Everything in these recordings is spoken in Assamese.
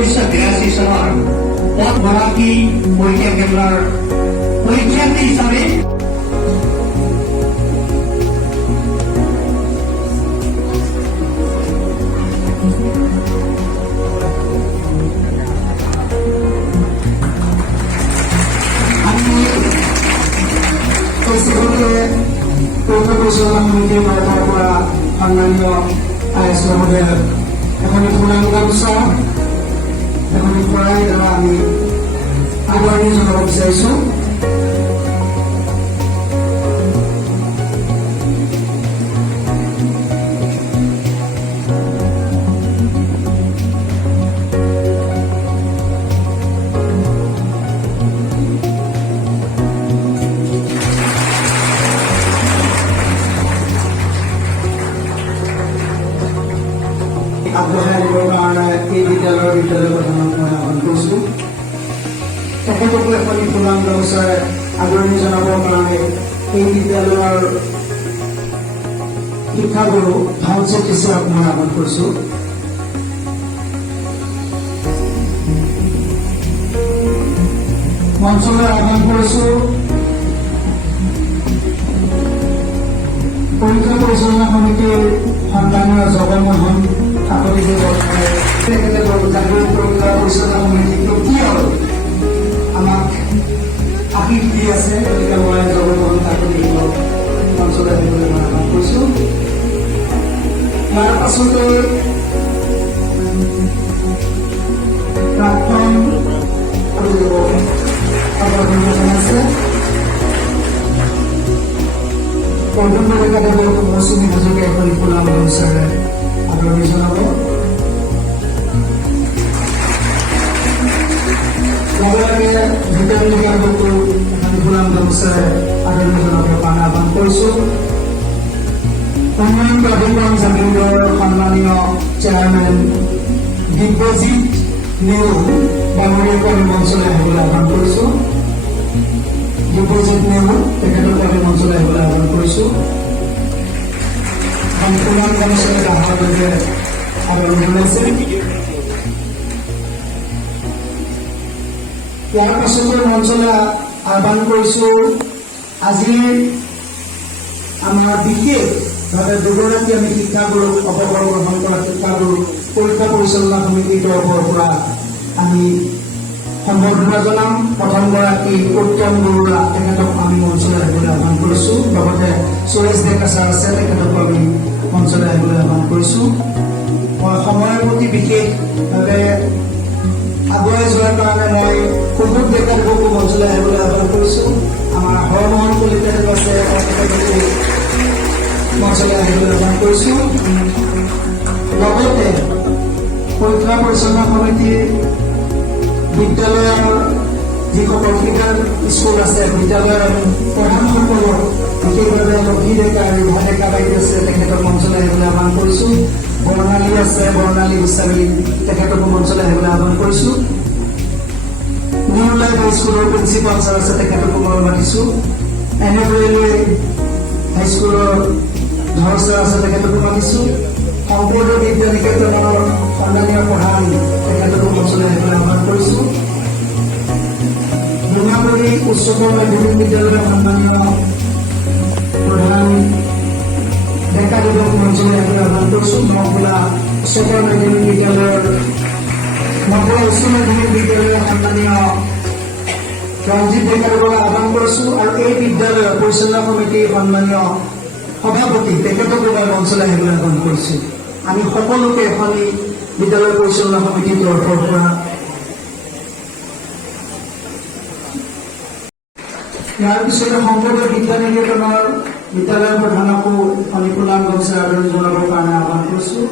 1982 চনৰ পদগৰাকী পৰীক্ষা কেন্দ্ৰৰ পৰীক্ষাৰ্থী হিচাপে সন্মানীয় আইএছ মহোদয় এখন ফুলাম গামোচা এখন পৰাই দ্বাৰা আমি আদৰণি জনাব বিচাৰিছোঁ। আগবঢ়াই দিবৰ কাৰণে এই বিদ্যালয়ৰ প্ৰধানক মই আহ্বান কৰিছোঁ। তেখেতকো এখনি ফুলাম গামোচাৰে আদৰণি জনাবৰ কাৰণে এই বিদ্যালয়ৰ শিক্ষাগুৰু ভাউচেট ইছৰাক মই আহ্বান কৰিছোঁ। মঞ্চলৈ আহ্বান কৰিছোঁ পৰীক্ষা পৰিচালনা সমিতিৰ সন্মানীয় জগমোহন কাকতি তেখেতে জাতীয় পৰীক্ষা পৰিচালনা সমিতিটো কি হ'ল আমাক আশীষ দি আছে। গতিকে মই জগমোহন কাকতি মঞ্চলৈ আহিবলৈ মই আহ্বান কৰিছোঁ। ইয়াৰ পাছতে প্ৰাক্তন আছে কৰ্তব্য একাডেমীৰ সমষ্টি সুযোগে এখন ফুলাম গামোচাৰে আদৰণি জনাব। লগে লগে ভিতৰি বিভাগতো এখন ফুলাম গামোচাৰে আদৰণি জনাবৰ কাৰণে আহ্বান কৰিছোঁ। উন্নয়ন প্ৰাধিকৰণ জাগিৰোডৰ সন্মানীয় চেয়াৰমেন দিব্যজিৎ নেওগ ডাঙৰীয়াকৈ মঞ্চলৈ আহিবলৈ আহ্বান কৰিছোঁ। দিব্যজিৎ নেওগ তেখেতক আমি মঞ্চলৈ আহিবলৈ আহ্বান কৰিছোঁ। ফুলাম গামোচাৰে অহাৰ বাবে আদৰণি জনাইছে। ইয়াৰ পাছতে মঞ্চলৈ আহ্বান কৰিছোঁ আজিৰ আমাৰ বিশেষভাৱে দুগৰাকী আমি শিক্ষাগুৰুক অৱসৰ গ্ৰহণ কৰা শিক্ষাগুৰু পৰীক্ষা পৰিচালনা সমিতিৰ তৰফৰ পৰা আমি সম্বৰ্ধনা জনাম। প্ৰথমগৰাকী উত্তম বৰুৱা তেখেতক আমি মঞ্চলৈ আহিবলৈ আহ্বান কৰিছোঁ। লগতে সুৰেশ ডেকা ছাৰ আছে তেখেতক আমি মঞ্চলৈ আহিবলৈ আহ্বান কৰিছোঁ। মই সময়ৰ প্ৰতি বিশেষভাৱে আগুৱাই যোৱাৰ কাৰণে মই সুযোগ ডেকাদেৱকো মঞ্চলৈ আহিবলৈ আহ্বান কৰিছোঁ। আমাৰ হৰমোহন কলিতা দেৱ আছে তেখেতকো মঞ্চলৈ আহিবলৈ আহ্বান কৰিছোঁ। লগতে পৰীক্ষা পৰিচালনা সমিতিৰ বিদ্যালয়ৰ যিসকল ফিডাৰ স্কুল আছে বিদ্যালয়ৰ প্ৰধানসকলক বিশেষভাৱে লক্ষী ডেকা ৰিভা ডেকা বাইদেউ আছে তেখেতক মঞ্চলৈ আহিবলৈ আহ্বান কৰিছোঁ। বৰ্ণালী আছে বৰ্ণালী গোস্বামী তেখেতকো মঞ্চলৈ আহিবলৈ আহ্বান কৰিছোঁ। নিউ লাইফ হাইস্কুলৰ প্ৰিন্সিপাল ছাৰ আছে তেখেতকো মই মাতিছোঁ। এনেদৰে হাইস্কুলৰ ধৰ ছাৰ আছে তেখেতকো মাতিছোঁ। সম্পূৰ্ণ বিদ্যা নিকেতনৰ সন্মানীয় প্ৰধান তেখেতকো মঞ্চলৈ আহিবলৈ আহ্বান কৰিছোঁ। ডোঙাবৰী উচ্চতৰ মাধ্যমিক বিদ্যালয়ৰ সন্মানীয় প্ৰধান ডেকাদেৱক মঞ্চলৈ আহিবলৈ আহ্বান কৰিছোঁ। মহকুলা উচ্চতৰ মাধ্যমিক বিদ্যালয়ৰ উচ্চ মাধ্যমিক বিদ্যালয়ৰ সন্মানীয় ৰঞ্জিত ডেকাদেৱক আহ্বান কৰিছোঁ। আৰু এই বিদ্যালয়ৰ পৰিচালনা সমিতিৰ সন্মানীয় সভাপতি তেখেতকো মই মঞ্চলৈ আহিবলৈ আহ্বান কৰিছোঁ। আমি সকলোকে এখন বিদ্যালয় পৰিচালনা সমিতিৰ তৰফৰ পৰা ইয়াৰ পিছতে শংকৰদেৱ বিদ্যা নিকেতনৰ বিদ্যালয়ৰ প্ৰধানকো এখন ফুলাম গামোচাৰে আদৰণি জনাবৰ কাৰণে আহ্বান কৰিছোঁ।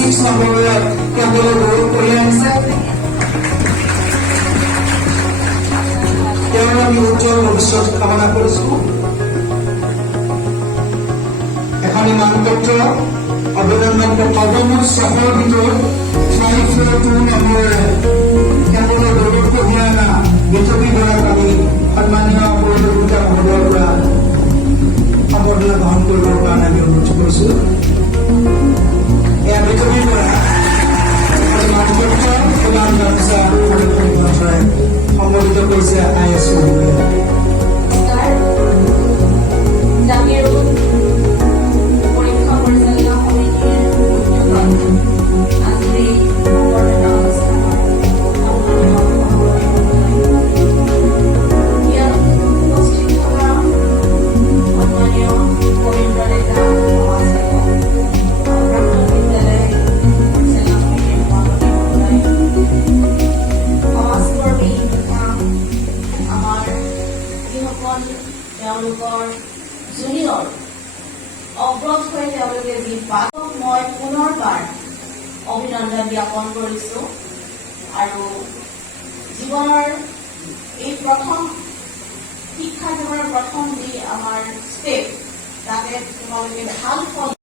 6 নম্বৰেৰে কেন্দ্ৰলৈ গৌৰৱ কৰি আনিছে। তেওঁৰ আমি উজ্জ্বল ভৱিষ্যত কামনা কৰিছোঁ। এখনি মানপত্ৰ অভিনন্দন পদমত 6ৰ ভিতৰত 542 নম্বৰেৰে কেন্দ্ৰলৈ গৌৰৱ কঢ়িয়াই অনা বিজেপিগৰাক আমি সন্মানীয় পৰিৱেশিকা মহোদয়ৰ পৰা সম্বৰ্ধনা গ্ৰহণ কৰিবৰ কাৰণে আমি অনুৰোধ কৰিছোঁ। এয়া বিজেপিৰ পৰা মানপত্ৰ প্ৰদান গামোচা সম্বোধিত কৰিছে IS তেওঁলোকৰ জুনিয়ৰ অগ্ৰজ হৈ তেওঁলোকে যি পাতক মই পুনৰবাৰ অভিনন্দন জ্ঞাপন কৰিছোঁ আৰু জীৱনৰ এই প্ৰথম শিক্ষা জীৱনৰ প্ৰথম যি আমাৰ ষ্টেপ তাতে তোমালোকে ভাল ফল